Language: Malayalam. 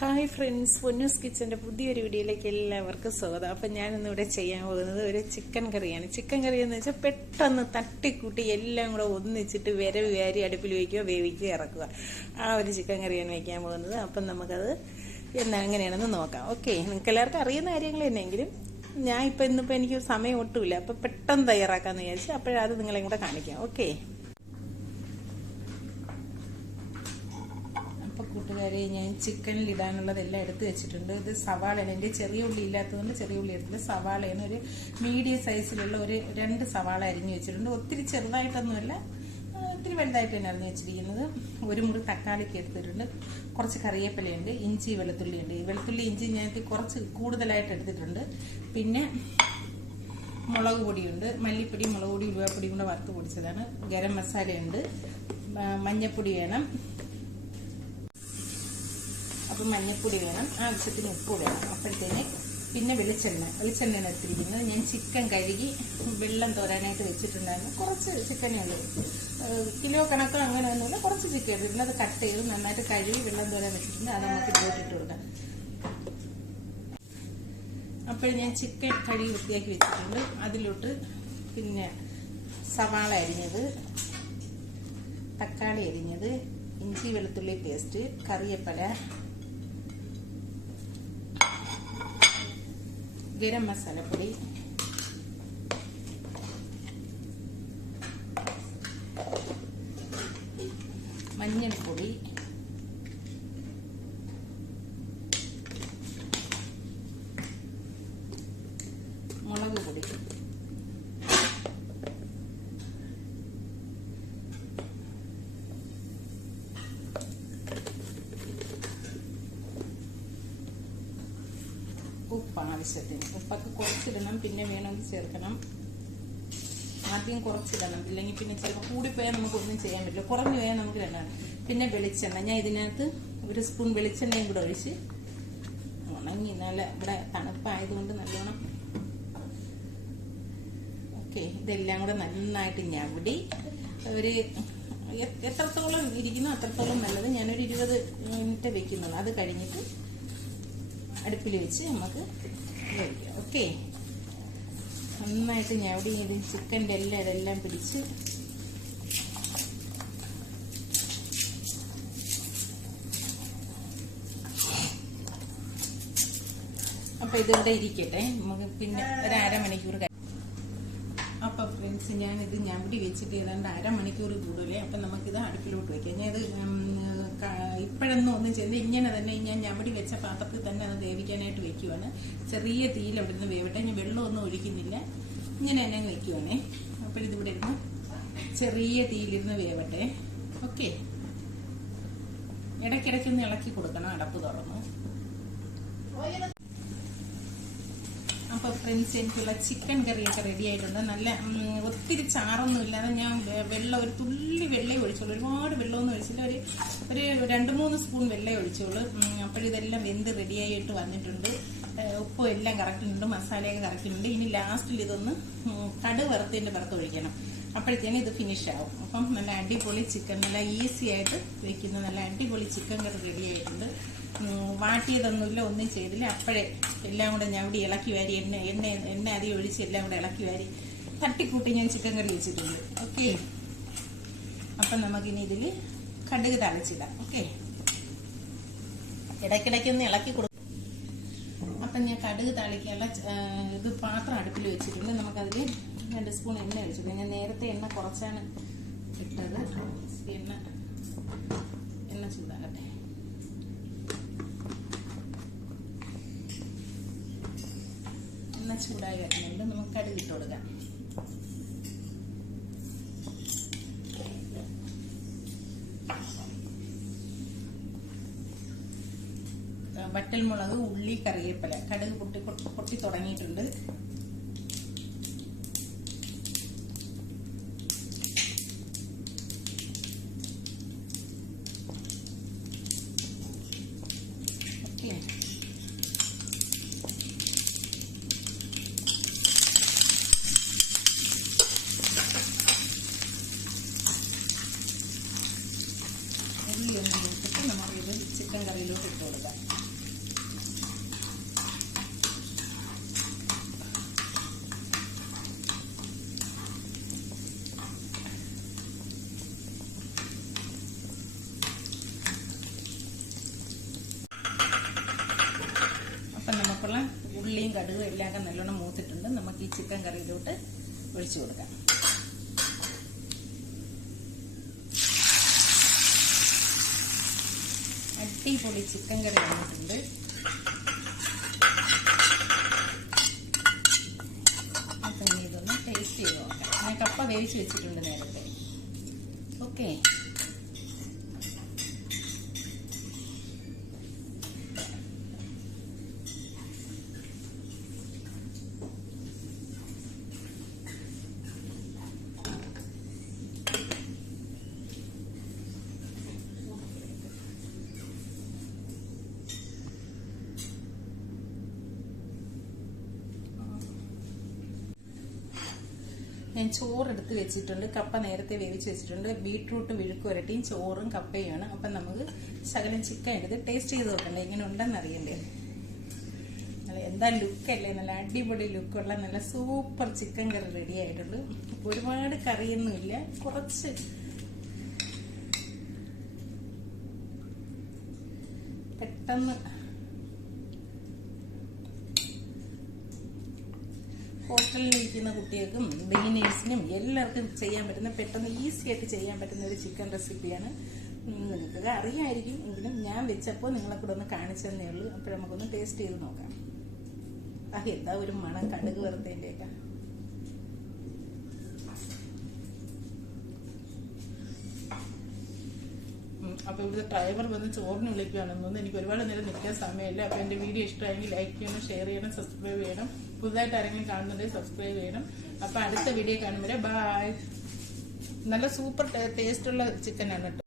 ഹായ് ഫ്രണ്ട്സ്, പൊന്നൂസ് കിച്ചൻ്റെ പുതിയൊരു വീഡിയോയിലേക്ക് എല്ലാവർക്കും സ്വാഗതം. അപ്പം ഞാനിന്നിവിടെ ചെയ്യാൻ പോകുന്നത് ഒരു ചിക്കൻ കറിയാണ്. ചിക്കൻ കറി എന്ന് വെച്ചാൽ പെട്ടെന്ന് തട്ടിക്കൂട്ടി എല്ലാം കൂടെ ഒന്നിച്ചിട്ട് വിരവ് വാരി അടുപ്പിൽ വയ്ക്കുക, വേവിക്കുക, ഇറക്കുക. ആ ഒരു ചിക്കൻ കറിയാണ് വയ്ക്കാൻ പോകുന്നത്. അപ്പം നമുക്കത് എങ്ങനെയാണെന്ന് നോക്കാം. ഓക്കെ, നിങ്ങൾക്ക് എല്ലാവർക്കും അറിയുന്ന കാര്യങ്ങൾ തന്നെയെങ്കിലും ഞാൻ ഇന്നിപ്പോൾ എനിക്ക് സമയം ഒട്ടുമില്ല, അപ്പം പെട്ടെന്ന് തയ്യാറാക്കാമെന്ന് വിചാരിച്ചു. അപ്പോഴത് നിങ്ങളെയും കൂടെ കാണിക്കാം. ഓക്കെ, കൂട്ടുകാരെ, ഞാൻ ചിക്കനിൽ ഇടാനുള്ളതെല്ലാം എടുത്ത് വെച്ചിട്ടുണ്ട്. ഇത് സവാളയാണ്. എൻ്റെ ചെറിയ ഉള്ളി ഇല്ലാത്തതുകൊണ്ട് ചെറിയ ഉള്ളി എടുത്തില്ല. സവാളയാണ് ഒരു മീഡിയം സൈസിലുള്ള ഒരു 2 സവാള അരിഞ്ഞു വെച്ചിട്ടുണ്ട്. ഒത്തിരി ചെറുതായിട്ടൊന്നുമല്ല, ഒത്തിരി വലുതായിട്ട് തന്നെ അരിഞ്ഞു വെച്ചിരിക്കുന്നത്. ഒരു മുറി തക്കാളിക്ക് എടുത്തിട്ടുണ്ട്. കുറച്ച് കറിവേപ്പിലയുണ്ട്, ഇഞ്ചി വെളുത്തുള്ളി ഉണ്ട്. വെളുത്തുള്ളി ഇഞ്ചി ഞാൻ കുറച്ച് കൂടുതലായിട്ട് എടുത്തിട്ടുണ്ട്. പിന്നെ മുളക് പൊടിയുണ്ട്, മല്ലിപ്പൊടി, മുളക് പൊടി, ഉലുവാപ്പൊടി കൂടെ വറുത്ത് പൊടിച്ചതാണ്. ഗരം മസാലയുണ്ട്, മഞ്ഞൾപ്പൊടി വേണം, അപ്പം മഞ്ഞൾപ്പൊടി വേണം, ആവശ്യത്തിന് ഉപ്പ് വേണം. അപ്പോഴത്തേന് പിന്നെ വെളിച്ചെണ്ണ എടുത്തിരിക്കുന്നത്. ഞാൻ ചിക്കൻ കഴുകി വെള്ളം തോരാനായിട്ട് വെച്ചിട്ടുണ്ടായിരുന്നു. കുറച്ച് ചിക്കനേ ഉള്ളൂ, കിലോ കണക്കോ അങ്ങനെയൊന്നുമില്ല. കുറച്ച് ചിക്കൻ എടുത്തിട്ടുണ്ട്. അത് കട്ട് ചെയ്ത് നന്നായിട്ട് കഴുകി വെള്ളം തോരാൻ വെച്ചിട്ടുണ്ട്. അത് നമുക്ക് ഇട്ടിട്ട് കൊടുക്കാം. അപ്പോൾ ഞാൻ ചിക്കൻ കഴുകി വൃത്തിയാക്കി വെച്ചിട്ടുണ്ട്. അതിലോട്ട് പിന്നെ സവാള അരിഞ്ഞത്, തക്കാളി അരിഞ്ഞത്, ഇഞ്ചി വെളുത്തുള്ളി പേസ്റ്റ്, കറിവേപ്പില, ഗരം മസാലപ്പൊടി, മഞ്ഞൾപ്പൊടി, മുളക് പൊടി, ഉപ്പ് ആവശ്യത്തിന്. ഉപ്പൊക്കെ കുറച്ചിടണം, പിന്നെ വേണമെങ്കിൽ ചേർക്കണം. ആദ്യം കുറച്ചിടണം, ഇല്ലെങ്കിൽ പിന്നെ ചിലപ്പോൾ കൂടിപ്പോയാൽ നമുക്കൊന്നും ചെയ്യാൻ പറ്റില്ല. കുറഞ്ഞു പോയാൽ നമുക്ക് രണ്ടാണ്. പിന്നെ വെളിച്ചെണ്ണ, ഞാൻ ഇതിനകത്ത് 1 സ്പൂൺ വെളിച്ചെണ്ണയും കൂടെ ഒഴിച്ച് ഉണങ്ങി. നല്ല ഇവിടെ തണുപ്പായതുകൊണ്ട് നല്ലോണം. ഓക്കെ, ഇതെല്ലാം കൂടെ നന്നായിട്ട് ഞവടി ഒരു എത്രത്തോളം ഇരിക്കുന്നോ അത്രത്തോളം നല്ലത്. ഞാനൊരു 20 മിനിറ്റ് വെക്കുന്നുള്ളൂ. അത് കഴിഞ്ഞിട്ട് അടുപ്പിൽ വെച്ച് നമുക്ക് കഴിക്കാം. ഓക്കെ, നന്നായിട്ട് ഞവടി ചെയ്ത് ചിക്കൻ്റെ ഇതെല്ലാം പിടിച്ച് അപ്പൊ ഇതിവിടെ ഇരിക്കട്ടെ. നമുക്ക് പിന്നെ ഒരു അരമണിക്കൂർ. അപ്പൊ ഫ്രണ്ട്സ്, ഞാനിത് ഞവടി വെച്ചിട്ട് ഏതാണ്ട് അരമണിക്കൂർ കൂടുതലേ. അപ്പൊ നമുക്കിത് അടുപ്പിലോട്ട് വെക്കാം. ഞാൻ ഇത് ഇപ്പോഴൊന്നും ഒന്നും ചെയ്ത് ഇങ്ങനെ തന്നെ ഞാൻ ഞവടി വെച്ച പാത്രത്തിൽ തന്നെ അത് വേവിക്കാനായിട്ട് വെക്കുവാണ്. ചെറിയ തീയിൽ അവിടെ നിന്ന് വേവട്ടെ. ഞാൻ വെള്ളമൊന്നും ഒഴിക്കുന്നില്ല, ഇങ്ങനെ തന്നെ വെക്കുവാണേ. അപ്പോഴിതിവിടെ ഇരുന്ന് ചെറിയ തീയിലിരുന്ന് വേവട്ടെ. ഓക്കെ, ഇടയ്ക്കിടയ്ക്കൊന്ന് ഇളക്കി കൊടുക്കണം, അടപ്പ് തുറന്നു. അപ്പൊ ഫ്രണ്ട്സ്, എനിക്കുള്ള ചിക്കൻ കറിയൊക്കെ റെഡി ആയിട്ടുണ്ട്. നല്ല ഒത്തിരി ചാറൊന്നും ഇല്ലാതെ ഞാൻ ഒരു തുള്ളി വെള്ളം ഒഴിച്ചോളൂ. ഒരുപാട് വെള്ളമൊന്നും ഒഴിച്ചില്ല, ഒരു 2-3 സ്പൂൺ വെള്ളം ഒഴിച്ചോളൂ. അപ്പോഴിതെല്ലാം വെന്ത് റെഡിയായിട്ട് വന്നിട്ടുണ്ട്. ഉപ്പും എല്ലാം കറക്റ്റുണ്ട്, മസാലയൊക്കെ കറക്റ്റുണ്ട്. ഇനി ലാസ്റ്റിൽ ഇതൊന്ന് കടുക് വറുത്തതിന്റെ പുറത്ത് ഒഴിക്കണം. അപ്പോഴത്തേനും ഇത് ഫിനിഷ് ആവും. അപ്പം നല്ല അടിപൊളി ചിക്കൻ, നല്ല ഈസി ആയിട്ട് വെക്കുന്ന നല്ല അടിപൊളി ചിക്കൻ കറി റെഡി ആയിട്ടുണ്ട്. വാട്ടിയതൊന്നുമില്ല, ഒന്നും ചെയ്തില്ല. അപ്പോഴേ എല്ലാം കൂടെ ഞവടി ഇളക്കി വാരി എണ്ണ അധികം ഒഴിച്ച് എല്ലാം കൂടെ ഇളക്കി വാരി തട്ടിക്കൂട്ടി ഞാൻ ചിക്കൻ കറി വെച്ചിട്ടുണ്ട്. ഓക്കെ, അപ്പം നമുക്കിനി ഇതിൽ കടുക് തളിച്ചിടാം. ഓക്കെ, ഇടയ്ക്കിടയ്ക്കൊന്ന് ഇളക്കി കൊടുക്കും. അപ്പം ഞാൻ കടുക് തളിക്കാനുള്ള ഇത് പാത്രം അടുപ്പിൽ വെച്ചിട്ടുണ്ട്. നമുക്കതിൽ 2 സ്പൂൺ എണ്ണ ഒഴിച്ചിട്ടുണ്ട്. ഞാൻ നേരത്തെ എണ്ണ കുറച്ചാണ് ഇട്ടത്. എണ്ണ ചൂടാകട്ടെ. എണ്ണ ചൂടായി വരുന്നുണ്ട്. നമുക്ക് കടുക് ഇട്ട് കൊടുക്കാം. വറ്റൽമുളക്, ഉള്ളി, കറിവേപ്പില. കടുക് പൊട്ടി തുടങ്ങിയിട്ടുണ്ട്. ഓക്കെ, ഉള്ളി ഒന്ന് എടുത്തിട്ട് നമുക്കിത് ചിക്കൻ കറിയിലോട്ട് ഇട്ട് കൊടുക്കാം. ഉള്ളിയും കടുകും എല്ലാം ഒക്കെ നല്ലോണം മൂത്തിട്ടുണ്ട്. നമുക്ക് ഈ ചിക്കൻ കറിയിലോട്ട് ഒഴിച്ചു കൊടുക്കാം. അടിപൊളി ചിക്കൻ കറി വന്നിട്ടുണ്ട്. അപ്പം ഇനി ഇതൊന്ന് ടേസ്റ്റ് ചെയ്ത് നോക്കാം. ഞാൻ കപ്പ വേവിച്ച് വെച്ചിട്ടുണ്ട് നേരത്തെ. ഓക്കെ, ഞാൻ ചോറെടുത്ത് വെച്ചിട്ടുണ്ട്. കപ്പ നേരത്തെ വേവിച്ച് വെച്ചിട്ടുണ്ട്. ബീട്രൂട്ട് വിഴുക്ക് വരട്ടിയും ചോറും കപ്പയുമാണ്. അപ്പം നമുക്ക് ശകലം ചിക്കൻ എടുത്ത് ടേസ്റ്റ് ചെയ്ത് നോക്കണ്ടേ, ഇങ്ങനെ ഉണ്ടെന്ന് അറിയണ്ടേ. എന്താ ലുക്കല്ലേ, നല്ല അടിപൊളി ലുക്കുള്ള നല്ല സൂപ്പർ ചിക്കൻ കറി റെഡി ആയിട്ടുണ്ട്. ഒരുപാട് കറിയൊന്നുമില്ല, കുറച്ച് പെട്ടെന്ന് ഹോസ്റ്റലിൽ ഇരിക്കുന്ന കുട്ടികൾക്കും ബിഗിനേഴ്സിനും എല്ലാവർക്കും ചെയ്യാൻ പറ്റുന്ന, പെട്ടെന്ന് ഈസി ആയിട്ട് ചെയ്യാൻ പറ്റുന്ന ഒരു ചിക്കൻ റെസിപ്പിയാണ്. നിങ്ങൾക്ക് അറിയാമായിരിക്കും, എങ്കിലും ഞാൻ വെച്ചപ്പോൾ നിങ്ങളെ കൂടെ ഒന്ന് കാണിച്ചു തന്നേ ഉള്ളൂ. അപ്പോൾ നമുക്കൊന്ന് ടേസ്റ്റ് ചെയ്ത് നോക്കാം. എന്താ ഒരു മണം കടുക് വറുത്തതിൻ്റെയൊക്കെ. അപ്പോൾ ഇവിടുത്തെ ഡ്രൈവർ വന്ന് ചോറിന് വിളിക്കുകയാണെന്നൊന്നും എനിക്ക് ഒരുപാട് നേരം നിൽക്കാൻ സമയമില്ല. അപ്പോൾ എൻ്റെ വീഡിയോ ഇഷ്ടമായെങ്കിൽ ലൈക്ക് ചെയ്യണം, ഷെയർ ചെയ്യണം, സബ്സ്ക്രൈബ് ചെയ്യണം. പുതുതായിട്ട് ആരെങ്കിലും കാണുന്നുണ്ടെങ്കിൽ സബ്സ്ക്രൈബ് ചെയ്യണം. അപ്പോൾ അടുത്ത വീഡിയോ കാണുമ്പോൾ ബൈ. നല്ല സൂപ്പർ ടേസ്റ്റുള്ള ചിക്കനാണ് കേട്ടോ.